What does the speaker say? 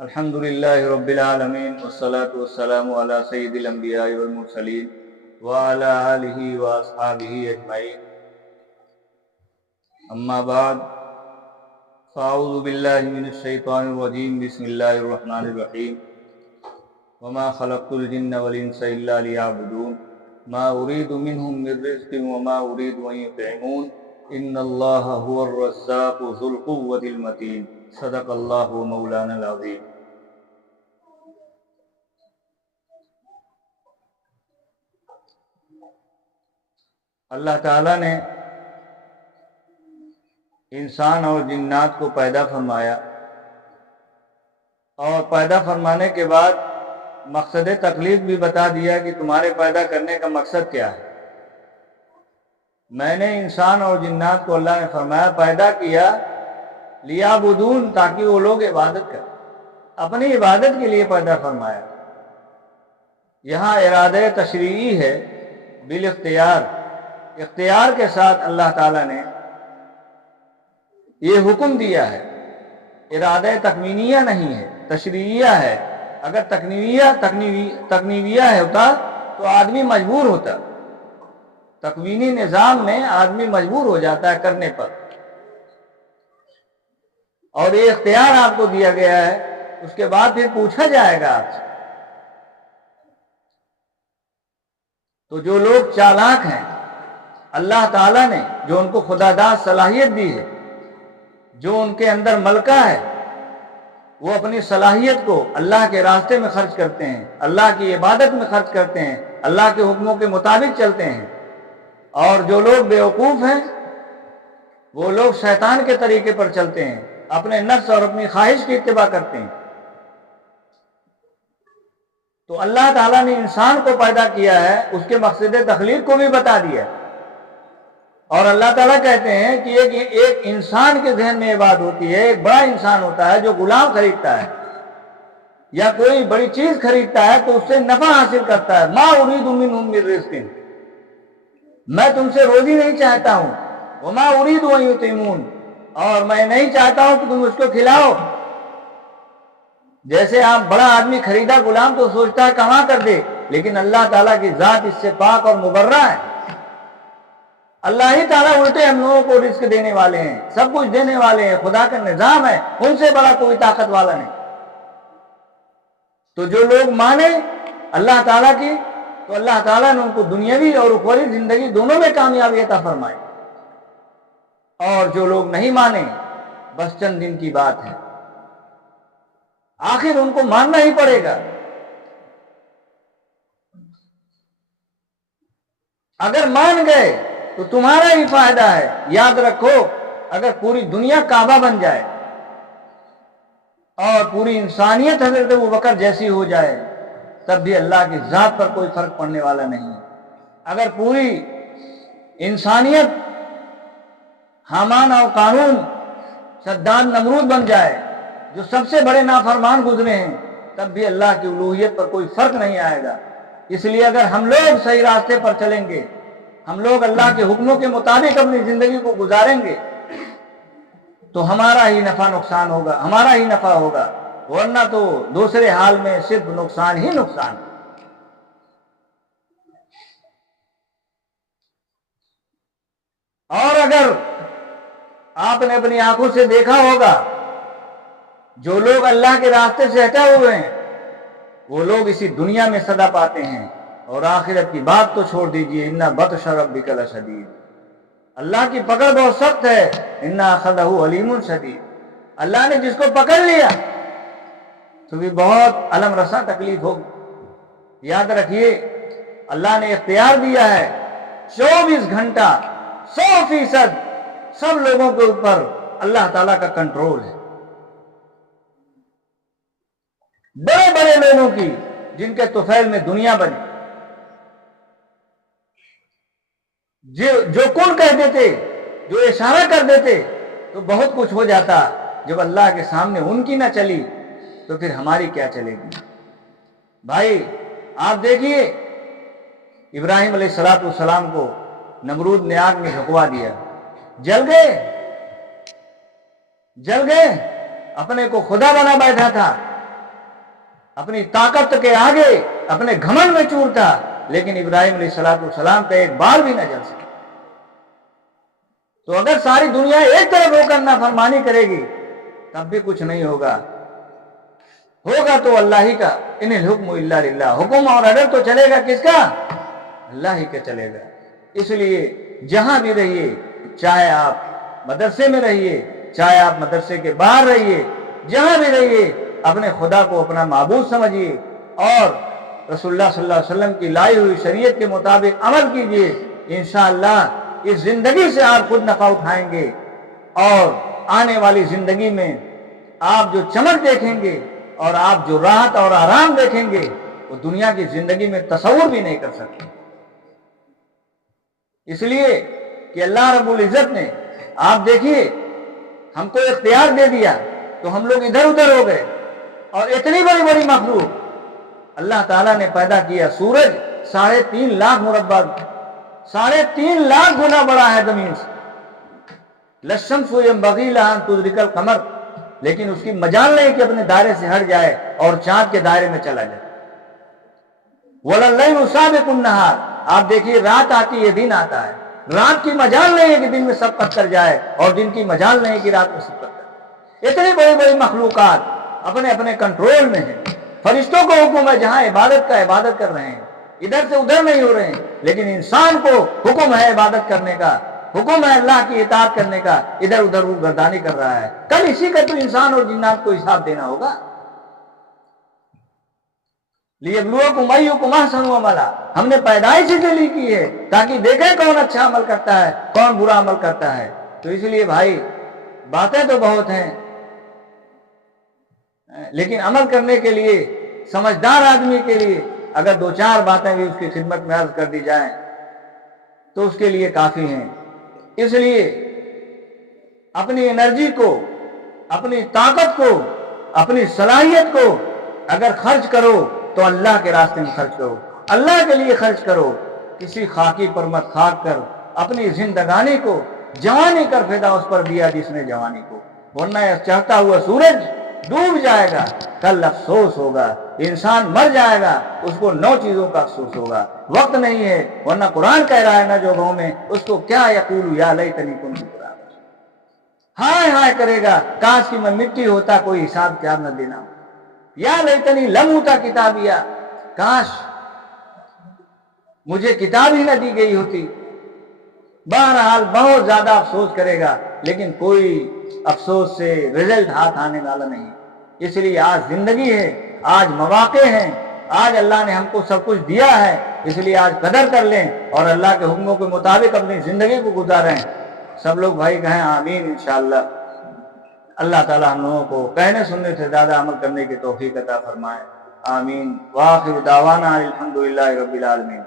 الحمدللہ رب العالمین والصلاة والسلام علی سید الانبیاء والمرسلین وعلی آلہ واصحابہ اجمعین، اما بعد فاعوذ باللہ من الشیطان الرجیم، بسم اللہ الرحمن الرحیم۔ وما خلقت الجن والانس الا لیعبدون ما اريد منهم من رزق وما اريد ان يطعمون ان اللہ هو الرزاق ذو القوة المتین، صدق اللہ مولانا العظیم۔ اللہ تعالیٰ نے انسان اور جنات کو پیدا فرمایا، اور پیدا فرمانے کے بعد مقصد تخلیق بھی بتا دیا کہ تمہارے پیدا کرنے کا مقصد کیا ہے۔ میں نے انسان اور جنات کو اللہ نے فرمایا پیدا کیا لیعبدون، تاکہ وہ لوگ عبادت کریں، اپنی عبادت کے لیے پیدا فرمایا۔ یہاں ارادہ تشریعی ہے، بالاختیار، اختیار کے ساتھ اللہ تعالیٰ نے یہ حکم دیا ہے۔ ارادہ تکوینیہ نہیں ہے، تشریعیہ ہے۔ اگر تکوینیہ ہوتا تو آدمی مجبور ہوتا، تکوینی نظام میں آدمی مجبور ہو جاتا ہے کرنے پر، اور یہ اختیار آپ کو دیا گیا ہے۔ اس کے بعد پھر پوچھا جائے گا آپ سے۔ تو جو لوگ چالاک ہیں، اللہ تعالیٰ نے جو ان کو خداداد صلاحیت دی ہے، جو ان کے اندر ملکہ ہے، وہ اپنی صلاحیت کو اللہ کے راستے میں خرچ کرتے ہیں، اللہ کی عبادت میں خرچ کرتے ہیں، اللہ کے حکموں کے مطابق چلتے ہیں۔ اور جو لوگ بیوقوف ہیں، وہ لوگ شیطان کے طریقے پر چلتے ہیں، اپنے نفس اور اپنی خواہش کی اتباع کرتے ہیں۔ تو اللہ تعالیٰ نے انسان کو پیدا کیا ہے، اس کے مقصد تخلیق کو بھی بتا دیا۔ اور اللہ تعالیٰ کہتے ہیں کہ ایک انسان کے ذہن میں یہ بات ہوتی ہے، ایک بڑا انسان ہوتا ہے جو غلام خریدتا ہے یا کوئی بڑی چیز خریدتا ہے تو اس سے نفع حاصل کرتا ہے۔ ما اريد منهم من رزق، میں تم سے روزی نہیں چاہتا ہوں، وما اريد ان يطعمون، اور میں نہیں چاہتا ہوں کہ تم اس کو کھلاؤ۔ جیسے آپ بڑا آدمی خریدا غلام تو سوچتا ہے کما کر دے، لیکن اللہ تعالیٰ کی ذات اس سے پاک اور مبرہ ہے۔ اللہ ہی تعالیٰ الٹے ہم لوگوں کو رزق دینے والے ہیں، سب کچھ دینے والے ہیں، خدا کا نظام ہے، ان سے بڑا کوئی طاقت والا نہیں۔ تو جو لوگ مانے اللہ تعالیٰ کی، تو اللہ تعالیٰ نے ان کو دنیاوی اور اخروی زندگی دونوں میں کامیابی عطا فرمائی، اور جو لوگ نہیں مانے بس چند دن کی بات ہے، آخر ان کو ماننا ہی پڑے گا۔ اگر مان گئے تو تمہارا ہی فائدہ ہے۔ یاد رکھو، اگر پوری دنیا کعبہ بن جائے اور پوری انسانیت حضرت ابوبکر جیسی ہو جائے، تب بھی اللہ کی ذات پر کوئی فرق پڑنے والا نہیں ہے۔ اگر پوری انسانیت حامان اور قارون، صدام، نمرود بن جائے، جو سب سے بڑے نافرمان گزرے ہیں، تب بھی اللہ کی الوہیت پر کوئی فرق نہیں آئے گا۔ اس لیے اگر ہم لوگ صحیح راستے پر چلیں گے، ہم لوگ اللہ کے حکموں کے مطابق اپنی زندگی کو گزاریں گے، تو ہمارا ہی نفع نقصان ہوگا، ہمارا ہی نفع ہوگا، ورنہ تو دوسرے حال میں صرف نقصان ہی نقصان۔ اور اگر آپ نے اپنی آنکھوں سے دیکھا ہوگا، جو لوگ اللہ کے راستے سے ہٹے ہوئے ہیں، وہ لوگ اسی دنیا میں سزا پاتے ہیں، اور آخرت کی بات تو چھوڑ دیجئے، اِنَّ بَطْشَ رَبِّكَ لَشَدِيدٌ، اللہ کی پکڑ بہت سخت ہے، اِنَّ أَخَذَهُ عَلِيمٌ شَدِيدٌ، اللہ نے جس کو پکڑ لیا تو بھی بہت علم رساں تکلیف ہوگی۔ یاد رکھیے، اللہ نے اختیار دیا ہے 24 گھنٹہ 100% سب لوگوں کے اوپر اللہ تعالیٰ کا کنٹرول ہے۔ بڑے بڑے لوگوں کی، جن کے طفیل میں دنیا بنی، جو کن کہہ دیتے، جو اشارہ کر دیتے تو بہت کچھ ہو جاتا۔ جب اللہ کے سامنے ان کی نہ چلی تو پھر ہماری کیا چلے گی؟ بھائی آپ دیکھیے، ابراہیم علیہ السلام کو نمرود نے آگ میں جھنکوا دیا، جل گئے، اپنے کو خدا بنا بیٹھا تھا، اپنی طاقت کے آگے اپنے گھمنڈ میں چور تھا، لیکن ابراہیم علیہ السلام کا ایک بال بھی نہ جل سکا۔ تو اگر ساری دنیا ایک طرف ہو کر نافرمانی کرے گی تب بھی کچھ نہیں ہوگا، ہوگا تو اللہ ہی کا۔ ان الحکم الا للہ، حکم اور آرڈر تو چلے گا کس کا؟ اللہ ہی کا چلے گا۔ اس لیے جہاں بھی رہیے، چاہے آپ مدرسے میں رہیے، چاہے آپ مدرسے کے باہر رہیے، جہاں بھی رہیے، اپنے خدا کو اپنا معبود سمجھیے اور رسول اللہ صلی اللہ علیہ وسلم کی لائی ہوئی شریعت کے مطابق عمل کیجیے۔ انشاءاللہ اس زندگی سے آپ خود نفع اٹھائیں گے، اور آنے والی زندگی میں آپ جو چمک دیکھیں گے اور آپ جو راحت اور آرام دیکھیں گے وہ دنیا کی زندگی میں تصور بھی نہیں کر سکتے۔ اس لیے کہ اللہ رب العزت نے، آپ دیکھیے، ہم کو اختیار دے دیا تو ہم لوگ ادھر ادھر ہو گئے، اور اتنی بڑی بڑی مخلوق اللہ تعالیٰ نے پیدا کیا۔ سورج 3.5 لاکھ مربع، 3.5 لاکھ گنا بڑا ہے زمین سے۔ للشمس ينبغي لها ان تدرك القمر، لیکن اس کی مجال نہیں کہ اپنے دائرے سے ہٹ جائے اور چاند کے دائرے میں چلا جائے۔ وَلَلَّيْلُ سَابِقُ النَّهَارِ، آپ دیکھیے رات آتی ہے، دن آتا ہے، رات کی مجال نہیں ہے کہ دن میں سبقت کر جائے، اور دن کی مجال نہیں کہ رات میں سبقت کر جائے۔ اتنی بڑی بڑی مخلوقات اپنے اپنے کنٹرول میں ہیں۔ فرشتوں کو حکم ہے جہاں عبادت کا، عبادت کر رہے ہیں، ادھر سے ادھر نہیں ہو رہے ہیں، لیکن انسان کو حکم ہے عبادت کرنے کا، حکم ہے اللہ کی اطاعت کرنے کا، ادھر ادھر وہ گردانی کر رہا ہے۔ کل اسی کا تو انسان اور جنات کو حساب دینا ہوگا۔ لِيَبْلُوَكُمْ أَيُّكُمْ أَحْسَنُ عَمَلًا، ہم نے پیدائش اس لیے کی ہے تاکہ دیکھیں کون اچھا عمل کرتا ہے، کون برا عمل کرتا ہے۔ تو اس لیے بھائی، باتیں تو بہت ہیں، لیکن عمل کرنے کے لیے سمجھدار آدمی کے لیے اگر 2-4 باتیں بھی اس کی خدمت میں عرض کر دی جائیں تو اس کے لیے کافی ہیں۔ اس لیے اپنی انرجی کو، اپنی طاقت کو، اپنی صلاحیت کو اگر خرچ کرو تو اللہ کے راستے میں خرچ کرو، اللہ کے لیے خرچ کرو۔ کسی خاکی پر مت خاک کر اپنی زندگانی کو جوانی کر فدا اس پر دیا جس نے جوانی کو، ورنہ چڑھتا ہوا سورج ڈوب جائے گا، کل افسوس ہوگا۔ انسان مر جائے گا، اس کو 9 چیزوں کا افسوس ہوگا، وقت نہیں ہے، ورنہ قرآن کہہ رہا ہے نا جو گاؤں میں، اس کو کیا یقول یا لیتنی کنت ترابا، ہائے ہائے کرے گا، کاش کہ میں مٹی ہوتا، کوئی حساب کتاب نہ دینا، یا لیتنی لم اوتا کتابیا، کاش مجھے کتاب ہی نہ دی گئی ہوتی۔ بہرحال بہت زیادہ افسوس کرے گا، لیکن کوئی افسوس سے رزلٹ ہاتھ آنے والا نہیں۔ اس لیے آج زندگی ہے، آج مواقع ہیں، آج اللہ نے ہم کو سب کچھ دیا ہے، اس لیے آج قدر کر لیں اور اللہ کے حکموں کے مطابق اپنی زندگی کو گزاریں۔ سب لوگ بھائی کہیں آمین انشاءاللہ۔ اللہ تعالی ہم لوگوں کو کہنے سننے سے زیادہ عمل کرنے کی توفیق عطا فرمائے، آمین۔ وآخر دعوانا الحمدللہ رب العالمین۔